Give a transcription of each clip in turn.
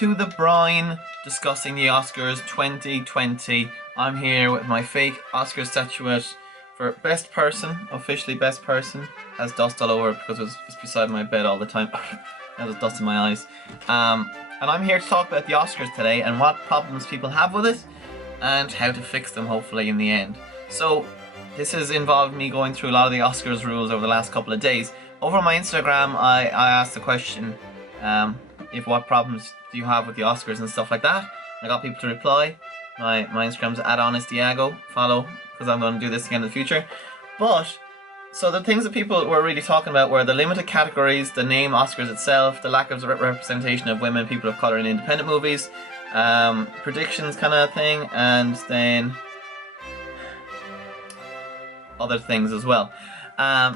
to the Brine discussing the Oscars 2020. I'm here with my fake Oscar statuette for Best Person, officially Best Person. Has dust all over because it's beside my bed all the time. There's dust in my eyes. And I'm here to talk about the Oscars today and what problems people have with it and how to fix them, hopefully, in the end. So this has involved me going through a lot of the Oscars rules over the last couple of days. Over on my Instagram, I asked the question, if what problems do you have with the Oscars and stuff like that. I got people to reply. My Instagram's @honestdiago. Follow, because I'm going to do this again in the future. But, so the things that people were really talking about were the limited categories, the name Oscars itself, the lack of representation of women, people of colour in independent movies, predictions kind of thing, and then other things as well.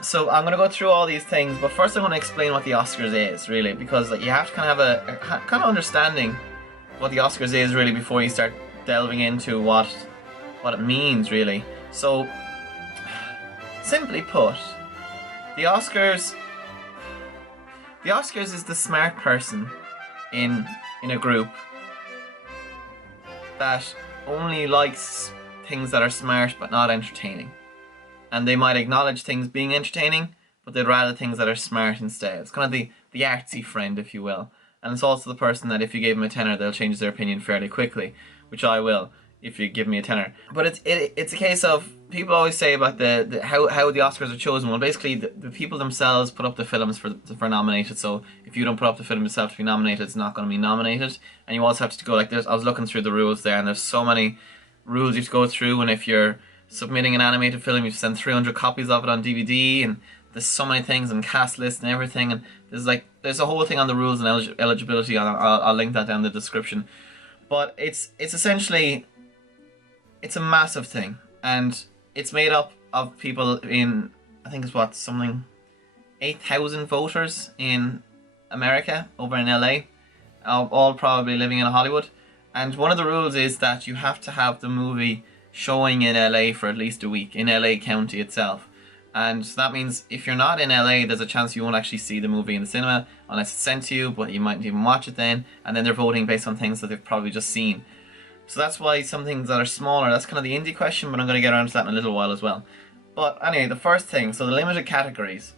So I'm going to go through all these things, but first I'm going to explain what the Oscars is, really, because you have to kind of have a kind of understanding what the Oscars is, really, before you start delving into what it means, really. So, simply put, the Oscars is the smart person in a group that only likes things that are smart but not entertaining. And they might acknowledge things being entertaining, but they'd rather things that are smart instead. It's kind of the artsy friend, if you will. And it's also the person that if you gave them a tenner, they'll change their opinion fairly quickly, which I will if you give me a tenner. But it's a case of, people always say about how the Oscars are chosen. Well, basically the people themselves put up the films for nominated. So if you don't put up the film yourself to be nominated, it's not going to be nominated. And you also have to go like this. I was looking through the rules there, and there's so many rules you have to go through. And if you're submitting an animated film, you send 300 copies of it on DVD, and there's so many things, and cast lists and everything, and there's a whole thing on the rules and eligibility. I'll link that down in the description. But it's essentially, it's a massive thing, and it's made up of people in, I think it's something 8,000 voters in America, over in LA, all probably living in Hollywood. And one of the rules is that you have to have the movie showing in LA for at least a week, in LA County itself. And so that means if you're not in LA, there's a chance you won't actually see the movie in the cinema unless it's sent to you, but you mightn't even watch it then. And then they're voting based on things that they've probably just seen. So that's why some things that are smaller, that's kind of the indie question, but I'm going to get around to that in a little while as well. But anyway, the first thing, so the limited categories.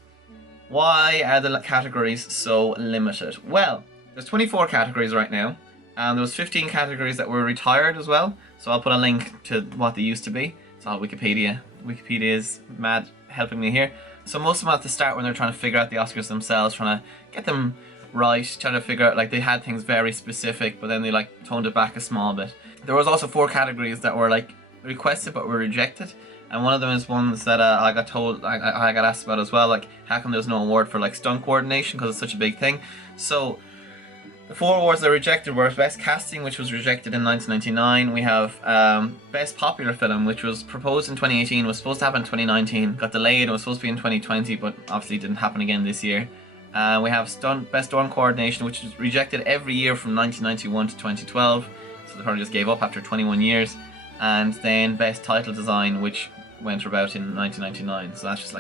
Why are the categories so limited? Well, there's 24 categories right now. And there was 15 categories that were retired as well. So I'll put a link to what they used to be. It's all Wikipedia. Wikipedia is mad helping me here. So most of them at the start, when they're trying to figure out the Oscars themselves, trying to get them right, trying to figure out, they had things very specific, but then they toned it back a small bit. There was also 4 categories that were requested but were rejected. And one of them is ones that I got told, I got asked about as well, how come there's no award for stunt coordination, because it's such a big thing. So the 4 awards that were rejected were Best Casting, which was rejected in 1999. We have Best Popular Film, which was proposed in 2018, was supposed to happen in 2019, got delayed, and was supposed to be in 2020, but obviously didn't happen again this year. We have Best Stunt Coordination, which was rejected every year from 1991 to 2012, so they probably just gave up after 21 years. And then Best Title Design, which went about in 1999, so that's just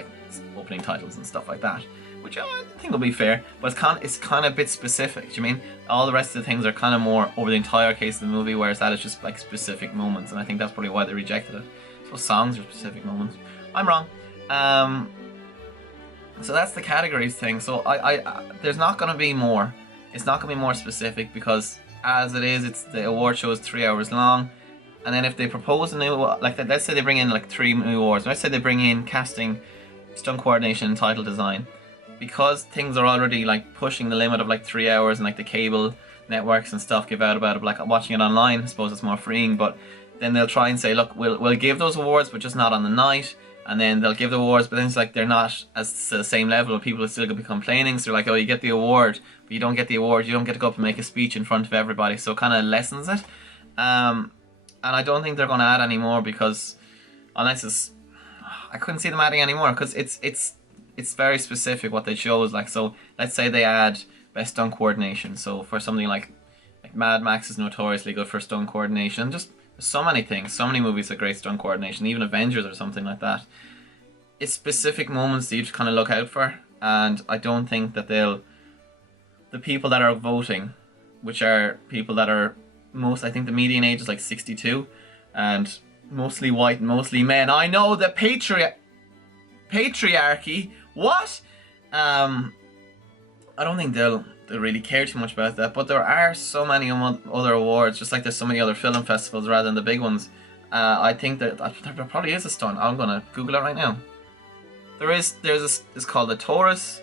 opening titles and stuff like that. Which I think will be fair, but it's kind of a bit specific. Do you mean? All the rest of the things are kind of more over the entire case of the movie, whereas that is just specific moments, and I think that's probably why they rejected it. So songs are specific moments. I'm wrong. So that's the categories thing. So there's not going to be more. It's not going to be more specific because as it is, the award show is 3 hours long, and then if they propose a new, let's say they bring in 3 new awards. Let's say they bring in casting, stunt coordination, and title design. Because things are already pushing the limit of 3 hours, and the cable networks and stuff give out about it, watching it online, I suppose it's more freeing, but then they'll try and say, look, we'll give those awards, but just not on the night. And then they'll give the awards, but then it's they're not as the same level. People are still going to be complaining, so they're oh, you get the award, but you don't get the award, you don't get to go up and make a speech in front of everybody, so it kind of lessens it. And I don't think they're going to add any more, because unless I couldn't see them adding any more, because it's very specific what they chose. So let's say they add Best Stunt Coordination. So for something like Mad Max is notoriously good for stunt coordination. Just so many things, so many movies have great stunt coordination, even Avengers or something like that. It's specific moments that you just kind of look out for, and I don't think that the people that are voting which are people that are I think the median age is like 62, and mostly white and mostly men. I know the patriarchy. What? I don't think they'll really care too much about that, but there are so many other awards, just like there's so many other film festivals rather than the big ones. I think that there probably is a stunt. I'm gonna Google it right now. It's called the Taurus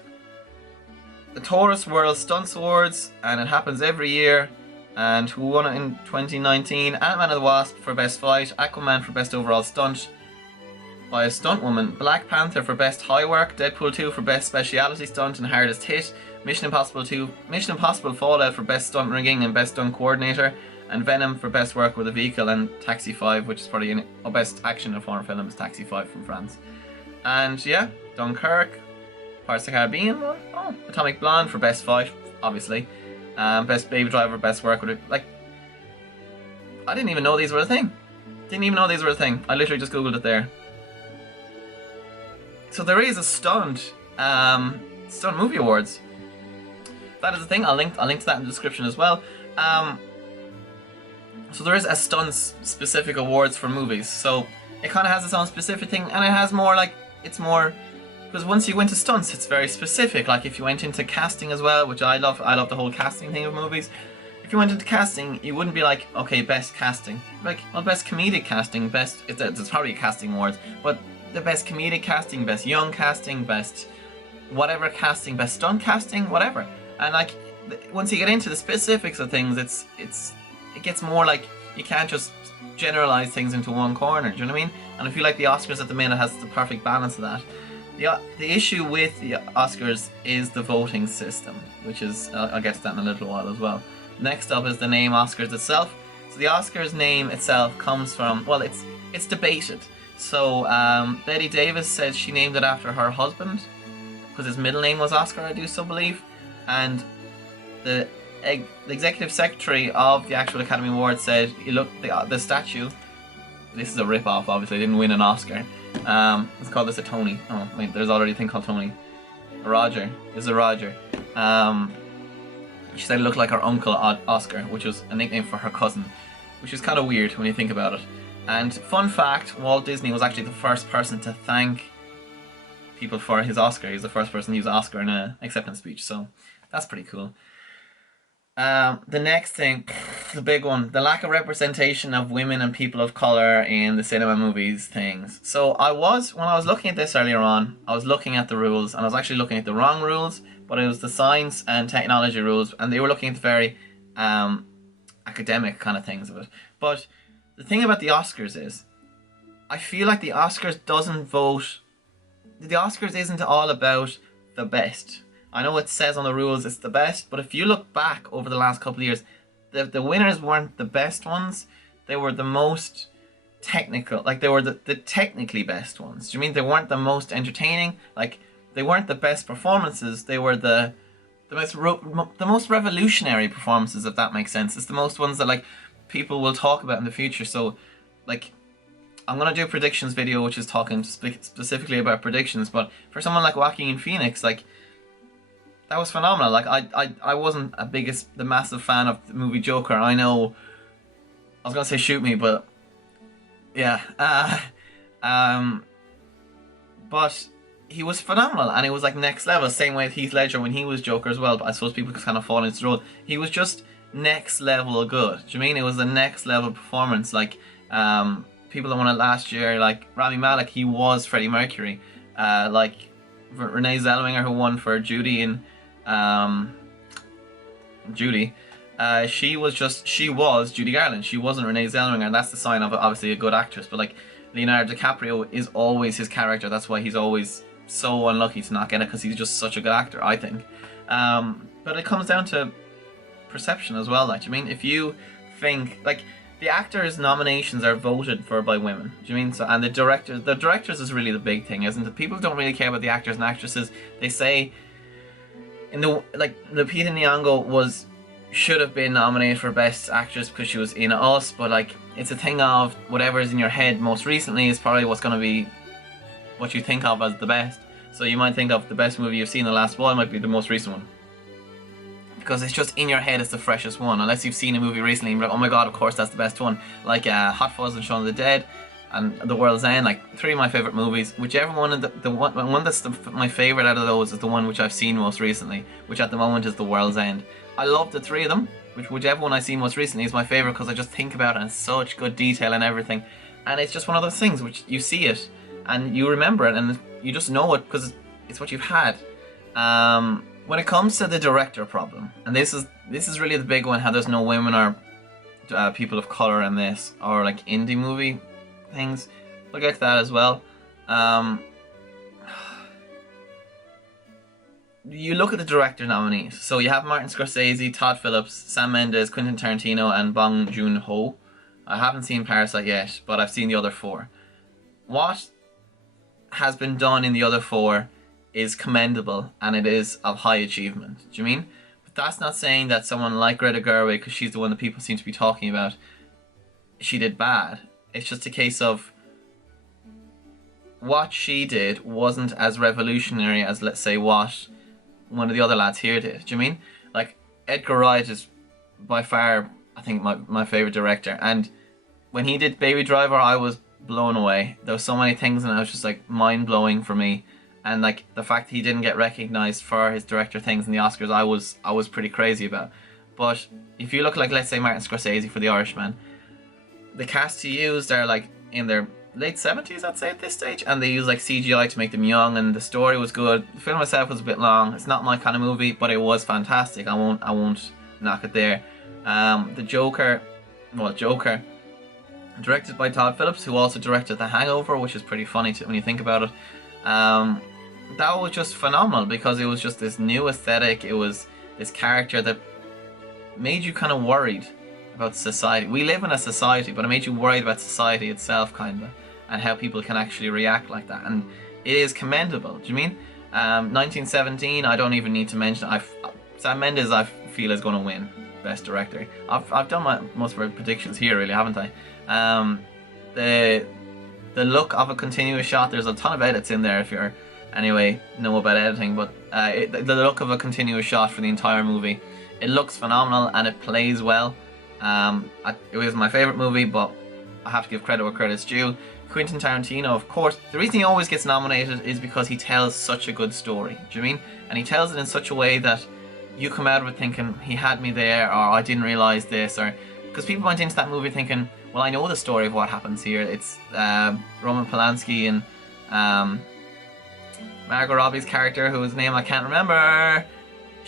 World Stunts Awards, and it happens every year. And who won it in 2019? Ant-Man and the Wasp for Best Fight, Aquaman for Best Overall Stunt by a Stunt Woman, Black Panther for Best High Work, Deadpool 2 for Best Speciality Stunt and Hardest Hit, Mission Impossible Fallout for Best Stunt Rigging and Best Stunt Coordinator, and Venom for Best Work with a Vehicle, and Taxi 5, which is probably Best Action in a Foreign Film, is Taxi 5 from France. And yeah, Dunkirk, Pirates of the Caribbean one, Atomic Blonde for Best Fight, obviously. Best Baby Driver, Best Work with it. Like, I didn't even know these were a thing. I literally just googled it there. So there is a stunt movie awards. That is the thing. I'll link to that in the description as well. So there is a stunts specific awards for movies. So it kind of has its own specific thing, and it has more like, it's more, because once you go into stunts, it's very specific. Like if you went into casting as well, which I love the whole casting thing of movies. If you went into casting, you wouldn't be like, okay, best casting. Like, well, best comedic casting, it's probably a casting awards, but the best comedic casting, best young casting, best whatever casting, best stunt casting, whatever. And like, once you get into the specifics of things, it gets more like, you can't just generalize things into one corner, do you know what I mean? And I feel like the Oscars at the minute has the perfect balance of that. The issue with the Oscars is the voting system, which is, I'll get to that in a little while as well. Next up is the name Oscars itself. So the Oscars name itself comes from, well, it's debated. So Betty Davis said she named it after her husband, because his middle name was Oscar, I do so believe. And the executive secretary of the actual Academy Awards said, look, the statue, this is a rip-off, obviously, didn't win an Oscar. Let's call this a Tony. Oh, wait, there's already a thing called Tony. A Roger. This is a Roger. She said it looked like her uncle Oscar, which was a nickname for her cousin, which is kind of weird when you think about it. And fun fact, Walt Disney was actually the first person to thank people for his Oscar. He was the first person to use Oscar in an acceptance speech, so that's pretty cool. The next thing, the big one, the lack of representation of women and people of color in the cinema movies things. So when I was looking at this earlier on, I was looking at the rules, and I was actually looking at the wrong rules, but it was the science and technology rules, and they were looking at the very academic kind of things of it. But the thing about the Oscars is, I feel like the Oscars isn't all about the best. I know it says on the rules it's the best, but if you look back over the last couple of years, the winners weren't the best ones. They were the most technical, like they were the technically best ones. Do you mean they weren't the most entertaining? Like, they weren't the best performances. They were the most revolutionary performances, if that makes sense. It's the most ones that like people will talk about in the future. So, like, I'm gonna do a predictions video, which is talking specifically about predictions. But for someone like Joaquin Phoenix, like, that was phenomenal. Like, I wasn't the massive fan of the movie Joker. I know, I was gonna say shoot me, but yeah. But he was phenomenal, and it was like next level. Same way with Heath Ledger when he was Joker as well. But I suppose people could kind of fall into the role. He was just next level good. Do you mean it was the next level performance? Like, people that won it last year, like Rami Malek, he was Freddie Mercury. Like Renee Zellweger, who won for Judy in Judy, she was Judy Garland. She wasn't Renee Zellweger, and that's the sign of obviously a good actress. But like Leonardo DiCaprio is always his character. That's why he's always so unlucky to not get it, because he's just such a good actor, I think. But it comes down to perception as well. Like, do you mean if you think like the actors' nominations are voted for by women? Do you mean so? And the directors is really the big thing, isn't it? People don't really care about the actors and actresses. They say in the Lupita Nyong'o should have been nominated for Best Actress because she was in Us, but like it's a thing of whatever's in your head most recently is probably what's going to be what you think of as the best. So you might think of the best movie you've seen in the last while might be the most recent one. because it's just in your head, it's the freshest one. Unless you've seen a movie recently and you're like, oh my god, of course that's the best one. Like Hot Fuzz and Shaun of the Dead and The World's End, like 3 of my favourite movies. Whichever one, the one that's my favourite out of those is the one which I've seen most recently, which at the moment is The World's End. I love the 3 of them, whichever one I see most recently is my favourite because I just think about it and such good detail and everything. And it's just one of those things which you see it and you remember it and you just know it because it's what you've had. When it comes to the director problem, and this is really the big one, how there's no women or people of color in this, or like indie movie things, we'll get to that as well. You look at the director nominees, so you have Martin Scorsese, Todd Phillips, Sam Mendes, Quentin Tarantino, and Bong Joon-ho. I haven't seen Parasite yet, but I've seen the other 4. What has been done in the other 4 is commendable and it is of high achievement. Do you mean? But that's not saying that someone like Greta Gerwig, because she's the one that people seem to be talking about, she did bad. It's just a case of what she did wasn't as revolutionary as, let's say, what one of the other lads here did. Do you mean? Like, Edgar Wright is by far, I think, my favourite director, and when he did Baby Driver, I was blown away. There were so many things and it was just like mind-blowing for me. And like the fact that he didn't get recognised for his director things in the Oscars, I was pretty crazy about. But if you look like, let's say, Martin Scorsese for The Irishman, the cast he used are like in their late 70s, I'd say, at this stage, and they use like CGI to make them young, and the story was good. The film itself was a bit long. It's not my kind of movie, but it was fantastic. I won't knock it there. The Joker, directed by Todd Phillips, who also directed The Hangover, which is pretty funny when you think about it. That was just phenomenal because it was just this new aesthetic. It was this character that made you kind of worried about society. We live in a society, but it made you worried about society itself, kind of, and how people can actually react like that. And it is commendable. Do you mean? 1917, I don't even need to mention. Sam Mendes, I feel, is going to win Best Director. I've done most of my predictions here, really, haven't I? The look of a continuous shot, there's a ton of edits in there if you're know about editing, but the look of a continuous shot for the entire movie, it looks phenomenal and it plays well. It was my favourite movie, but I have to give credit where credit's due. Quentin Tarantino, of course, the reason he always gets nominated is because he tells such a good story. Do you mean? And he tells it in such a way that you come out of it thinking, he had me there, or I didn't realise this, or because people went into that movie thinking, well, I know the story of what happens here. It's Roman Polanski and Margot Robbie's character, whose name I can't remember.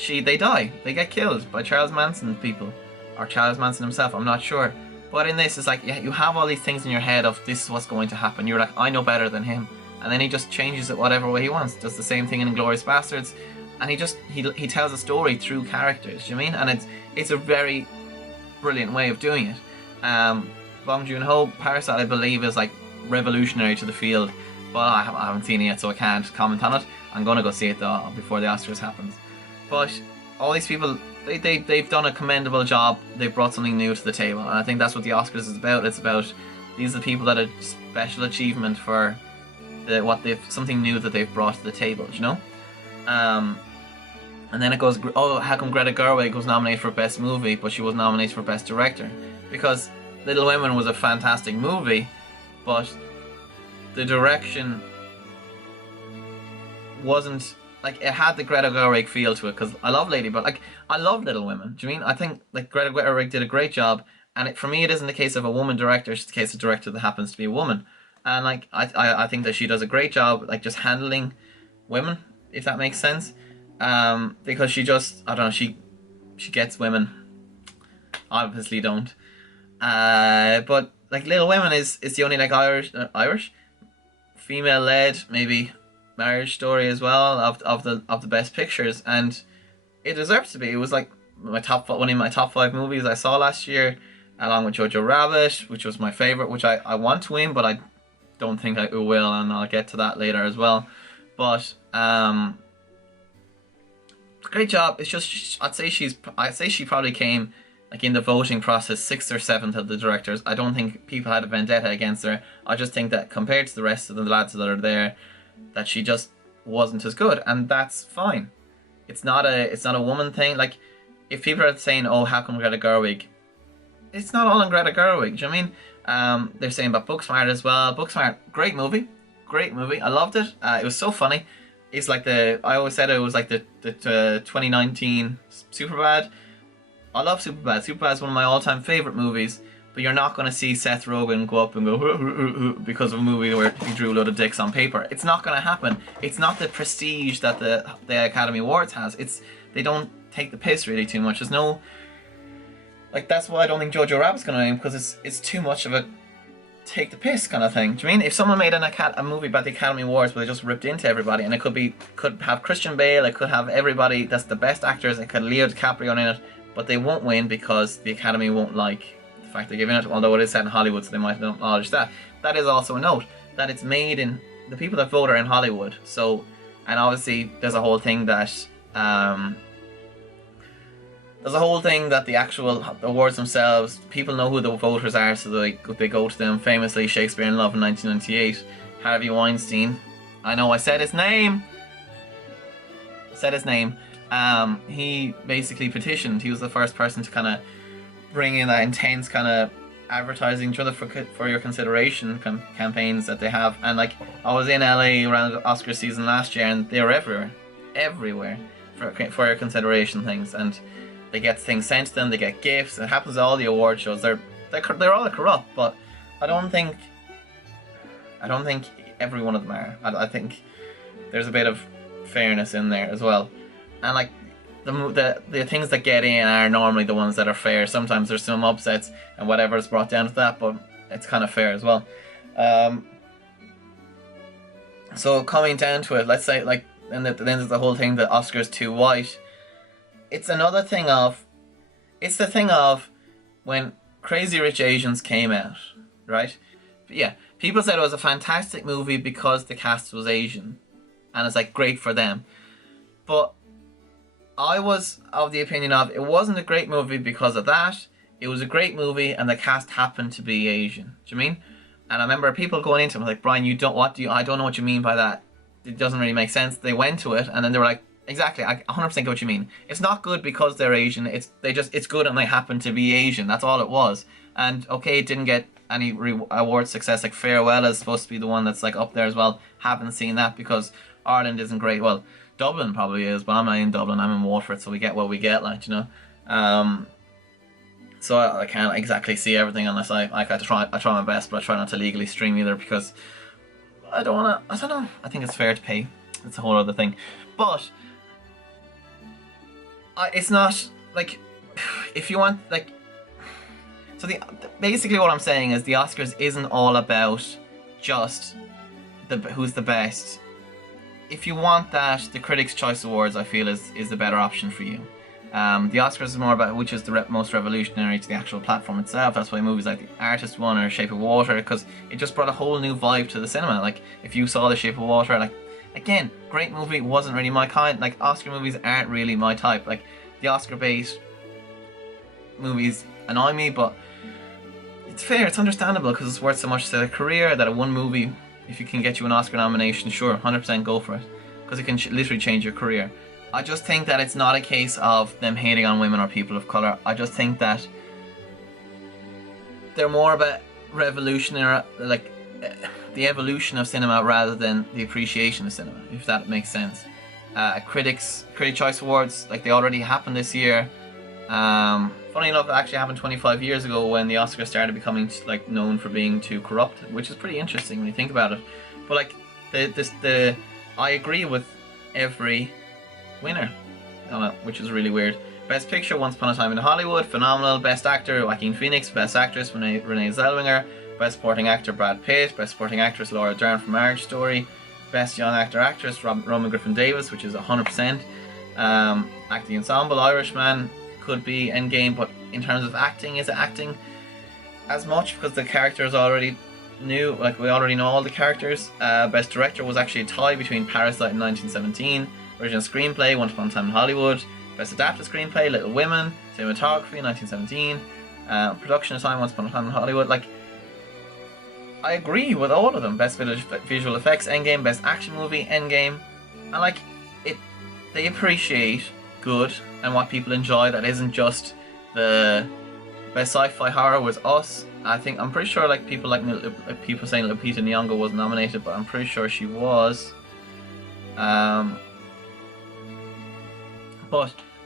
They die. They get killed by Charles Manson people, or Charles Manson himself. I'm not sure. But in this, it's like, yeah, you have all these things in your head of this is what's going to happen. You're like, I know better than him, and then he just changes it whatever way he wants. Does the same thing in Inglourious Bastards, and he tells a story through characters. Do you mean? And it's a very brilliant way of doing it. Bong Joon-ho, Parasite, I believe, is like revolutionary to the field, but I haven't seen it yet, so I can't comment on it. I'm gonna go see it though before the Oscars happens. But all these people, they've done a commendable job. They've brought something new to the table, and I think that's what the Oscars is about. It's about these are the people that are special achievement for something new that they've brought to the table. You know, and then it goes, oh, how come Greta Gerwig was nominated for Best Movie, but she was nominated for Best Director? Because Little Women was a fantastic movie, but the direction wasn't like, it had the Greta Gerwig feel to it. Because I love Lady, but like, I love Little Women. Do you mean? I think like Greta Gerwig did a great job, and for me, it isn't the case of a woman director; it's the case of a director that happens to be a woman. And like, I think that she does a great job, like just handling women, if that makes sense. Because she just, I don't know, she gets women. I obviously don't. But like Little Women is the only like Irish female led maybe marriage story as well of the best pictures, and it deserves to be. It was like one of my top 5 movies I saw last year, along with Jojo Rabbit, which was my favorite, which I want to win, but I don't think I will, and I'll get to that later as well. But great job. It's just, I'd say she probably came like in the voting process 6th or 7th of the directors. I don't think people had a vendetta against her. I just think that compared to the rest of the lads that are there, that she just wasn't as good, and that's fine. It's not a woman thing. Like, if people are saying, "Oh, how come Greta Gerwig?" It's not all on Greta Gerwig. Do you know what I mean? They're saying about Booksmart as well. Booksmart, great movie, great movie. I loved it. It was so funny. It's like I always said it was like the 2019 Superbad. I love Superbad. Superbad is one of my all-time favorite movies. But you're not going to see Seth Rogen go up and go because of a movie where he drew a load of dicks on paper. It's not going to happen. It's not the prestige that the Academy Awards has. They don't take the piss really too much. There's no, like, that's why I don't think Jojo Rabbit's going to win, because it's too much of a take the piss kind of thing. Do you mean if someone made a movie about the Academy Awards where they just ripped into everybody, and it could have Christian Bale, it could have everybody that's the best actors, it could have Leo DiCaprio in it, but they won't win because the Academy won't like the fact they're giving it, although it is set in Hollywood, so they might not acknowledge that. That is also a note that it's made in, the people that vote are in Hollywood. So, and obviously there's a whole thing that the actual awards themselves, people know who the voters are, so they go to them. Famously, Shakespeare in Love in 1998, Harvey Weinstein. I know I said his name. He basically petitioned. He was the first person to kind of bring in that intense kind of advertising for your consideration campaigns that they have. And like, I was in LA around Oscar season last year, and they were everywhere for your consideration things, and they get things sent to them. They get gifts. It happens at all the award shows. They're all corrupt, but I don't think every one of them are. I think there's a bit of fairness in there as well, and like the things that get in are normally the ones that are fair. Sometimes there's some upsets and whatever is brought down to that, but it's kind of fair as well. So coming down to it, let's say like, and then there's the whole thing that Oscar's too white. It's the thing of when Crazy Rich Asians came out, right? But yeah, people said it was a fantastic movie because the cast was Asian, and it's like great for them. But I was of the opinion of, it wasn't a great movie because of that. It was a great movie and the cast happened to be Asian. Do you mean? And I remember people going into it like, Brian, I don't know what you mean by that. It doesn't really make sense. They went to it and then they were like, exactly, I 100% get what you mean. It's not good because they're Asian. It's good and they happen to be Asian. That's all it was. And okay, it didn't get any award success. Like Farewell is supposed to be the one that's like up there as well. Haven't seen that because Ireland isn't great. Well, Dublin probably is, but I'm not in Dublin. I'm in Waterford, so we get what we get, like, you know. So I can't exactly see everything unless I try my best, but I try not to legally stream either because I don't want to. I don't know. I think it's fair to pay. It's a whole other thing, but it's not like, if you want, like, so basically what I'm saying is the Oscars isn't all about just who's the best. If you want that, the Critics' Choice Awards, I feel, is the better option for you. The Oscars is more about which is the most revolutionary to the actual platform itself. That's why movies like The Artist won or Shape of Water, because it just brought a whole new vibe to the cinema. Like, if you saw The Shape of Water, like, again, great movie, wasn't really my kind. Like, Oscar movies aren't really my type. Like, the Oscar bait movies annoy me, but it's fair, it's understandable, because it's worth so much to their career that one movie, if you can get you an Oscar nomination, sure, 100% go for it, because it can literally change your career. I just think that it's not a case of them hating on women or people of colour. I just think that they're more about revolutionary, like, the evolution of cinema rather than the appreciation of cinema, if that makes sense. Critics' Choice Awards, like, they already happened this year. Funny enough, it actually happened 25 years ago when the Oscars started becoming, like, known for being too corrupt, which is pretty interesting when you think about it. But like, I agree with every winner, which is really weird. Best Picture, Once Upon a Time in Hollywood, phenomenal. Best Actor, Joaquin Phoenix. Best Actress, Renee Zellweger. Best Supporting Actor, Brad Pitt. Best Supporting Actress, Laura Dern from Marriage Story. Best Young Actor/Actress, Roman Griffin Davis, which is 100%. Acting Ensemble, Irishman, could be Endgame, but in terms of acting, is it acting as much because the character is already new? Like, we already know all the characters. Best Director was actually a tie between Parasite in 1917. Original Screenplay, Once Upon a Time in Hollywood. Best Adapted Screenplay, Little Women. Cinematography, 1917. Production design, Once Upon a Time in Hollywood. Like, I agree with all of them. Best Visual Effects, Endgame. Best Action Movie, Endgame. And like, they appreciate good and what people enjoy. That isn't just the best sci-fi horror was Us. I'm pretty sure like people people saying Lupita Nyong'o was nominated, but I'm pretty sure she was. But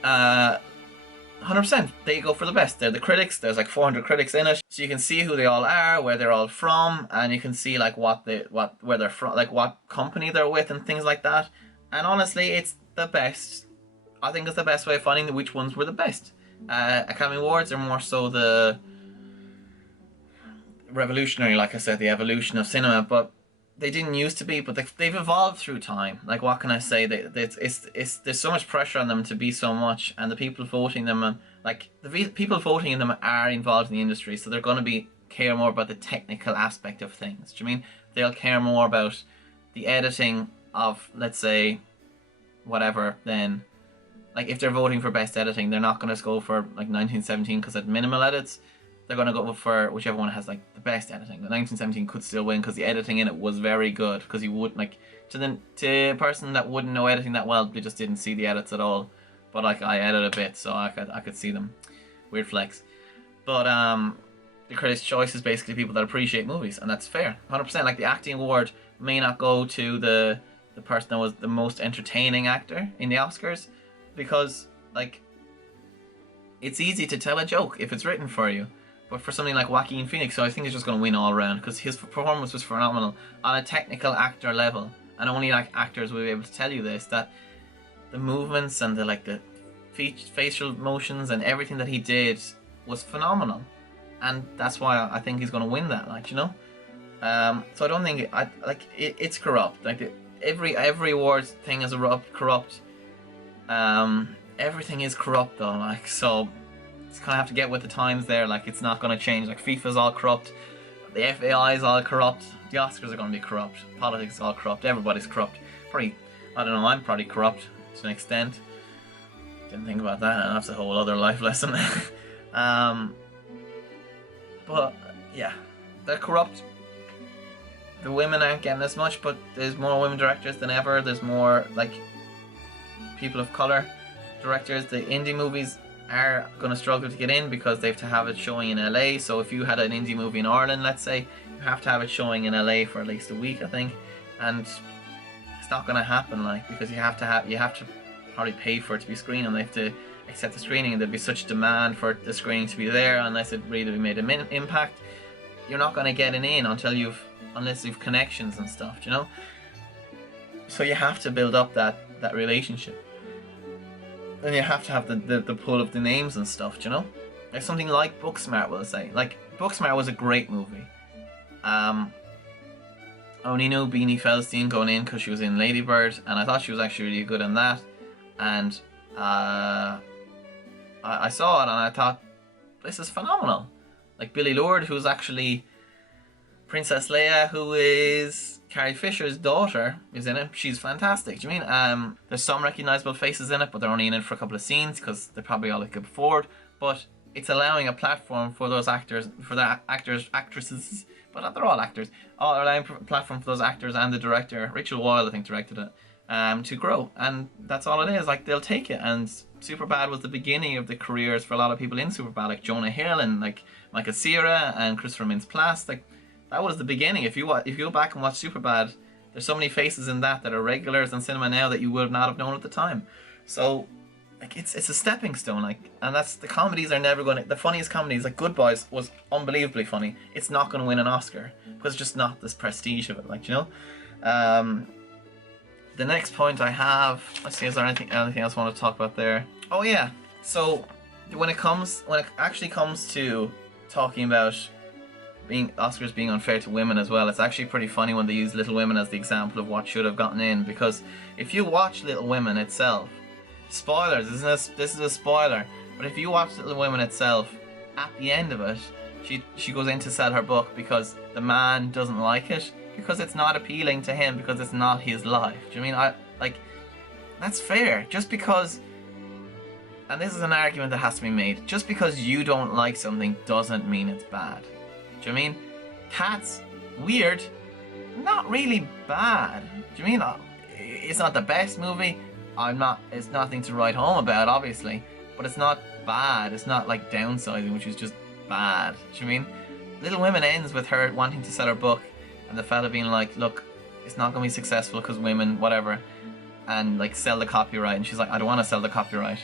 100%, they go for the best. They're the critics. There's like 400 critics in it, so you can see who they all are, where they're all from, and you can see like where they're from, like what company they're with, and things like that. And honestly, it's the best. I think it's the best way of finding which ones were the best. Academy Awards are more so the revolutionary, like I said, the evolution of cinema, but they didn't used to be, but they've evolved through time. Like, what can I say? There's so much pressure on them to be so much, and the people voting them, people voting in them are involved in the industry, so they're going to care more about the technical aspect of things. Do you mean they'll care more about the editing of, let's say, whatever? Then, like, if they're voting for best editing, they're not going to go for like 1917 because it had minimal edits. They're going to go for whichever one has like the best editing. The 1917 could still win because the editing in it was very good. Because you would like to a person that wouldn't know editing that well, they just didn't see the edits at all. But like I edit a bit, so I could see them. Weird flex. But the critics' choice is basically people that appreciate movies, and that's fair, 100%. Like the acting award may not go to the person that was the most entertaining actor in the Oscars, because like it's easy to tell a joke if it's written for you. But for something like Joaquin Phoenix, so I think he's just going to win all around because his performance was phenomenal on a technical actor level, and only like actors will be able to tell you this, that the movements and the facial motions and everything that he did was phenomenal, and that's why I think he's going to win that. Like, you know, so I don't think it's corrupt. Like every awards thing is corrupt. Everything is corrupt though. Like, so. Just kind of have to get with the times there. Like, it's not going to change. Like, FIFA's all corrupt, the FAI is all corrupt, the Oscars are going to be corrupt, politics is all corrupt, everybody's corrupt. Probably, I don't know, I'm probably corrupt to an extent. Didn't think about that, and that's a whole other life lesson. But yeah, they're corrupt. The women aren't getting as much, but there's more women directors than ever. There's more like people of color directors. The indie movies are going to struggle to get in because they have to have it showing in LA. So if you had an indie movie in Ireland, let's say, you have to have it showing in LA for at least a week, I think, and it's not going to happen, like, because you have to probably pay for it to be screened, and they have to accept the screening, and there'd be such demand for the screening to be there. Unless it really made an impact, you're not going to get it in unless you've connections and stuff, you know. So you have to build up that relationship. Then you have to have the pull of the names and stuff, do you know? Like something like Booksmart, will say. Like, Booksmart was a great movie. I only knew Beanie Feldstein going in because she was in Lady Bird, and I thought she was actually really good in that. And I saw it and I thought, this is phenomenal. Like Billie Lourd, who's actually Princess Leia, who is Carrie Fisher's daughter, is in it. She's fantastic. Do you mean? There's some recognisable faces in it, but they're only in it for a couple of scenes because they're probably all could afford. But it's allowing a platform for those actors, actresses, but they're all actors. Allowing a platform for those actors and the director, Rachel Weisz, I think, directed it, to grow. And that's all it is. Like, they'll take it. And Superbad was the beginning of the careers for a lot of people in Superbad, like Jonah Hill and like Michael Cera and Christopher Mintz-Plasse. Like, that was the beginning. If you go back and watch Superbad, there's so many faces in that are regulars in cinema now that you would not have known at the time. So, like, it's a stepping stone. Like, and that's, the comedies are never going to, the funniest comedies, like Good Boys was unbelievably funny. It's not going to win an Oscar because it's just not this prestige of it. Like, you know. The next point I have, let's see, is there anything else I want to talk about there? Oh yeah. So when it actually comes to talking about Oscars being unfair to women as well, it's actually pretty funny when they use Little Women as the example of what should have gotten in, because if you watch Little Women itself, spoilers, this is a spoiler, but if you watch Little Women itself, at the end of it, she goes in to sell her book because the man doesn't like it, because it's not appealing to him, because it's not his life. Do you mean, that's fair. Just because, and this is an argument that has to be made, just because you don't like something doesn't mean it's bad. Do you mean? Cats, weird, not really bad. Do you mean? It's not the best movie. It's nothing to write home about, obviously, but it's not bad. It's not like Downsizing, which is just bad. Do you mean? Little Women ends with her wanting to sell her book, and the fella being like, "Look, it's not going to be successful because women, whatever," and like sell the copyright. And she's like, "I don't want to sell the copyright,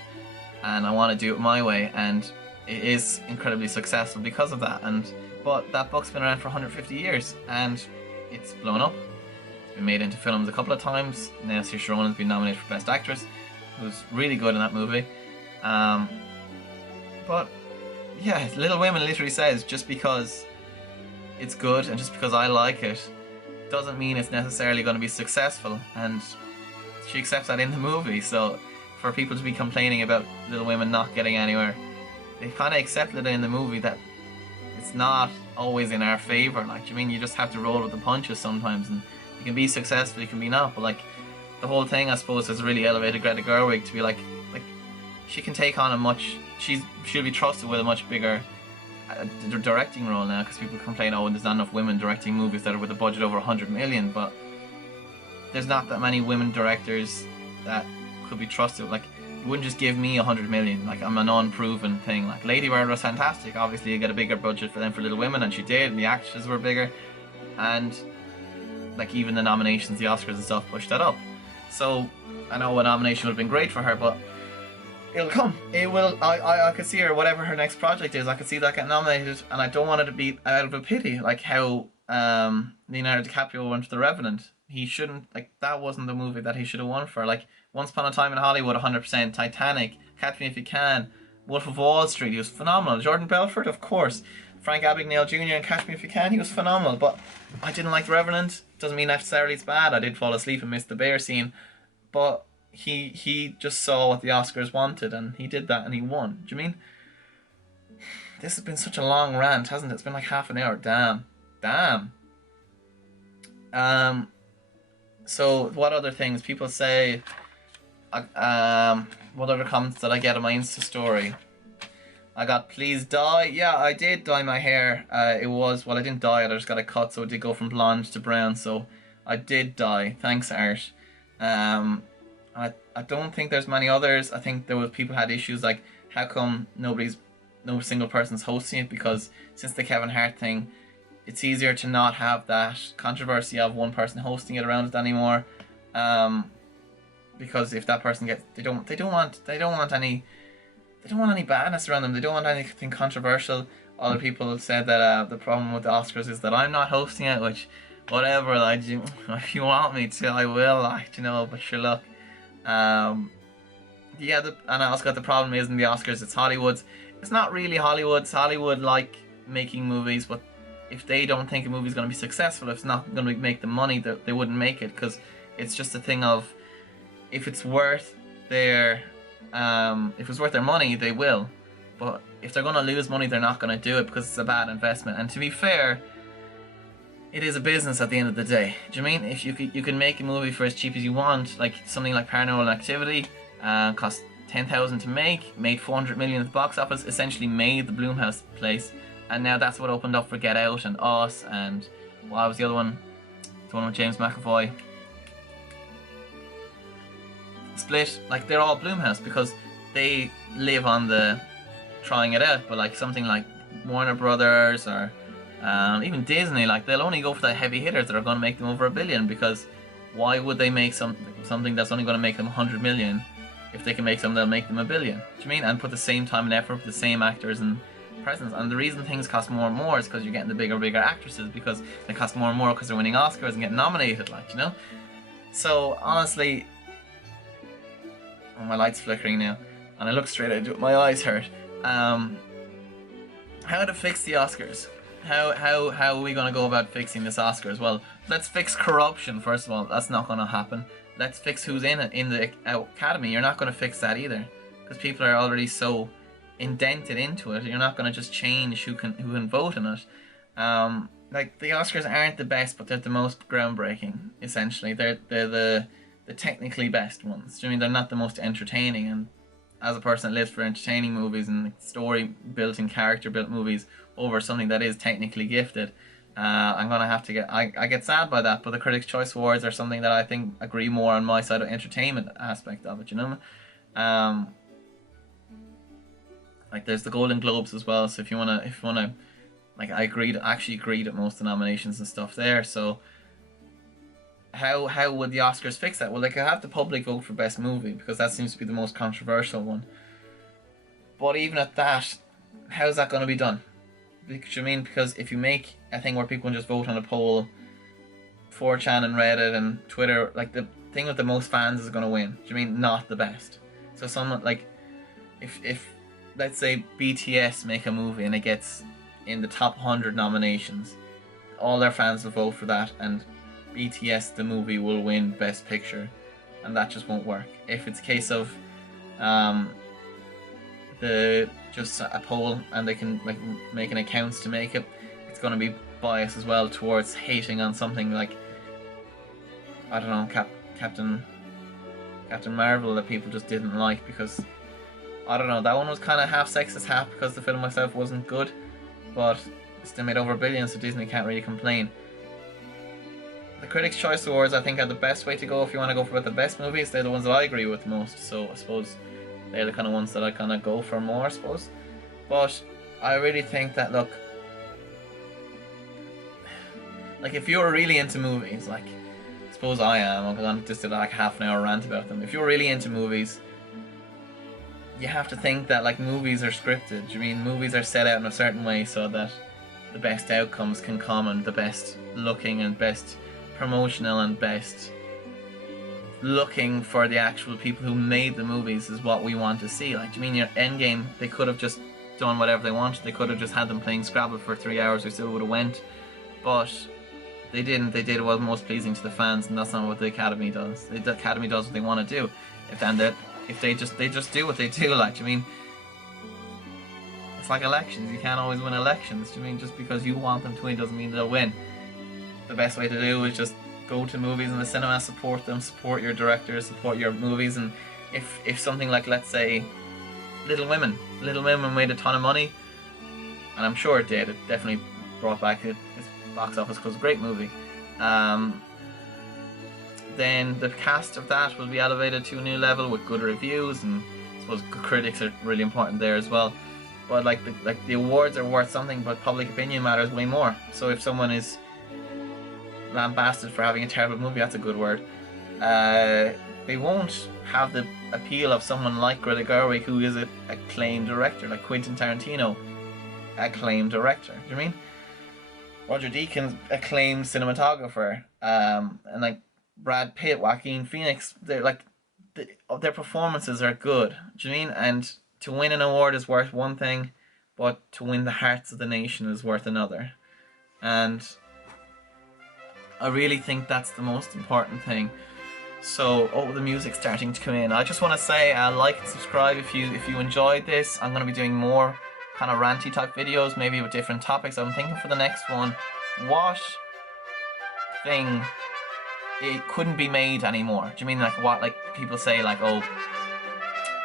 and I want to do it my way." And it is incredibly successful because of that. But that book's been around for 150 years, and it's blown up. It's been made into films a couple of times. Now Saoirse Ronan's been nominated for Best Actress, who's really good in that movie. But yeah, Little Women literally says, just because it's good and just because I like it doesn't mean it's necessarily going to be successful, and she accepts that in the movie. So for people to be complaining about Little Women not getting anywhere, they kind of accepted it in the movie that it's not always in our favor. Like, you mean, you just have to roll with the punches sometimes, and you can be successful, you can be not. But like, the whole thing, I suppose, has really elevated Greta Gerwig to be like she can take on a much, she'll be trusted with a much bigger directing role now, because people complain, oh, there's not enough women directing movies that are with a budget over 100 million, but there's not that many women directors that could be trusted. Like, you wouldn't just give me 100 million, like I'm an unproven thing. Like, Lady Bird was fantastic, obviously you get a bigger budget for Little Women, and she did, and the actresses were bigger, and like even the nominations, the Oscars and stuff pushed that up. So I know a nomination would have been great for her, but it'll come. It will. I could see her, whatever her next project is, I could see that get nominated, and I don't want it to be out of a pity, like how Leonardo DiCaprio won for The Revenant. He shouldn't, like, that wasn't the movie that he should have won for. Like, Once Upon a Time in Hollywood, 100%, Titanic, Catch Me If You Can, Wolf of Wall Street, he was phenomenal. Jordan Belfort, of course. Frank Abagnale Jr. and Catch Me If You Can, he was phenomenal. But I didn't like The Revenant. Doesn't mean necessarily it's bad. I did fall asleep and miss the bear scene, but he just saw what the Oscars wanted, and he did that, and he won. Do you mean? This has been such a long rant, hasn't it? It's been like half an hour. Damn. So what other things people say? What other comments did I get on my Insta story? I got, please dye. Yeah, I did dye my hair. It was, well, I didn't dye it, I just got it cut, so it did go from blonde to brown. So I did dye. Thanks, Art. I don't think there's many others. I think there was people had issues like, how come no single person's hosting it? Because since the Kevin Hart thing, it's easier to not have that controversy of one person hosting it around it anymore. Because if that person gets, they don't want any badness around them. They don't want anything controversial. Other people said that the problem with the Oscars is that I'm not hosting it, which, whatever, like, if you want me to, I will, like, you know, but sure, look. And I also got the problem isn't the Oscars, it's Hollywood's. It's not really Hollywood's. Hollywood like making movies, but if they don't think a movie's going to be successful, if it's not going to make them money, they wouldn't make it, because it's just a thing of, if it's worth their money, they will. But if they're going to lose money, they're not going to do it, because it's a bad investment. And to be fair, it is a business at the end of the day. Do you mean? If you can make a movie for as cheap as you want, like something like Paranormal Activity, cost $10,000 to make, made $400 million at the box office, essentially made the Blumhouse place, and now that's what opened up for Get Out and Us, and what was the other one? The one with James McAvoy. Split. Like, they're all Blumhouse because they live on the trying it out. But like something like Warner Brothers or even Disney, like, they'll only go for the heavy hitters that are going to make them over $1 billion, because why would they make something that's only going to make them 100 million if they can make something that'll make them $1 billion? Do you mean? And put the same time and effort with the same actors and presence. And the reason things cost more and more is because you're getting the bigger actresses, because they cost more and more because they're winning Oscars and getting nominated, like, you know. So honestly, oh, my light's flickering now, and I look straight at it, my eyes hurt. How to fix the Oscars? How are we going to go about fixing this Oscars? Well, let's fix corruption first of all. That's not going to happen. Let's fix who's in it in the Academy. You're not going to fix that either, because people are already so indented into it. You're not going to just change who can vote in it. Like, the Oscars aren't the best, but they're the most groundbreaking. Essentially, they're the technically best ones. I mean, they're not the most entertaining, and as a person that lives for entertaining movies and story built and character built movies over something that is technically gifted, I'm gonna have to get. I get sad by that, but the Critics' Choice Awards are something that I think agree more on my side of entertainment aspect of it. You know, um, like there's the Golden Globes as well. So if you wanna, like actually agreed at most of the nominations and stuff there. So how would the Oscars fix that? Well, they could have the public vote for best movie because that seems to be the most controversial one. But even at that, how's that going to be done? Because you mean, because if you make a thing where people can just vote on a poll, 4chan and Reddit and Twitter, like the thing with the most fans is going to win. Do you mean not the best? So someone like, if let's say BTS make a movie and it gets in the top 100 nominations, all their fans will vote for that, and BTS the movie will win Best Picture, and that just won't work. If it's a case of the just a poll and they can like make an accounts to make it, it's going to be biased as well towards hating on something like, I don't know, Captain Marvel that people just didn't like because, I don't know, that one was kind of half sexist, half because the film itself wasn't good, but it still made over $1 billion, so Disney can't really complain. The Critics' Choice Awards, I think, are the best way to go if you want to go for the best movies. They're the ones that I agree with most, so I suppose they're the kind of ones that I kind of go for more, I suppose. But I really think that, look, like if you're really into movies, like I suppose I am, because I'm just did like half an hour rant about them. If you're really into movies, you have to think that like movies are scripted. You mean movies are set out in a certain way so that the best outcomes can come, and the best looking and best promotional and best looking for the actual people who made the movies is what we want to see. Like, do you mean your Endgame, they could have just done whatever they wanted. They could have just had them playing Scrabble for 3 hours, we still would have went. But they didn't. They did what was most pleasing to the fans, and that's not what the Academy does. The Academy does what they want to do. If they just do what they do. Like, do you mean, it's like elections. You can't always win elections. Do you mean, just because you want them to win doesn't mean they'll win. The best way to do is just go to movies in the cinema, support them, support your directors, support your movies. And if something like, let's say, Little Women made a ton of money, and I'm sure it did. It definitely brought back its box office because it's a great movie. Then the cast of that will be elevated to a new level with good reviews, and I suppose good critics are really important there as well. But like the awards are worth something, but public opinion matters way more. So if someone is lambasted for having a terrible movie, that's a good word, they won't have the appeal of someone like Greta Gerwig, who is an acclaimed director, like Quentin Tarantino, acclaimed director. Do you mean Roger Deakins, acclaimed cinematographer, and like Brad Pitt, Joaquin Phoenix, they're like their performances are good. Do you mean? And to win an award is worth one thing, but to win the hearts of the nation is worth another. And I really think that's the most important thing. So, the music's starting to come in. I just want to say, like and subscribe if you enjoyed this. I'm going to be doing more kind of ranty type videos, maybe with different topics. I'm thinking for the next one, what thing it couldn't be made anymore? Do you mean like what, like people say like, oh,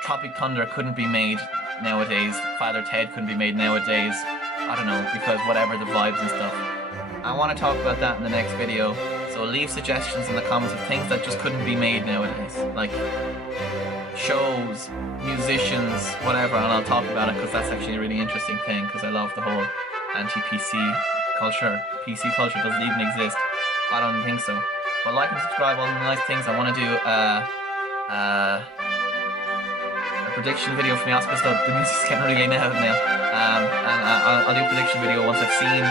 Tropic Thunder couldn't be made nowadays, Father Ted couldn't be made nowadays, I don't know, because whatever the vibes and stuff. I want to talk about that in the next video, so leave suggestions in the comments of things that just couldn't be made nowadays, like shows, musicians, whatever, and I'll talk about it because that's actually a really interesting thing, because I love the whole anti-PC culture. PC culture doesn't even exist. I don't think so. But like and subscribe, all the nice things. I want to do a prediction video from the Oscars, though the music's getting really loud now. And I'll do a prediction video once I've seen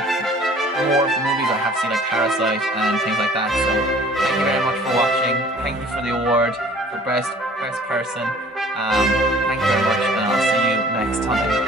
more of the movies. I have seen like Parasite and things like that. So thank you very much for watching. Thank you for the award for best person. Thank you very much, and I'll see you next time.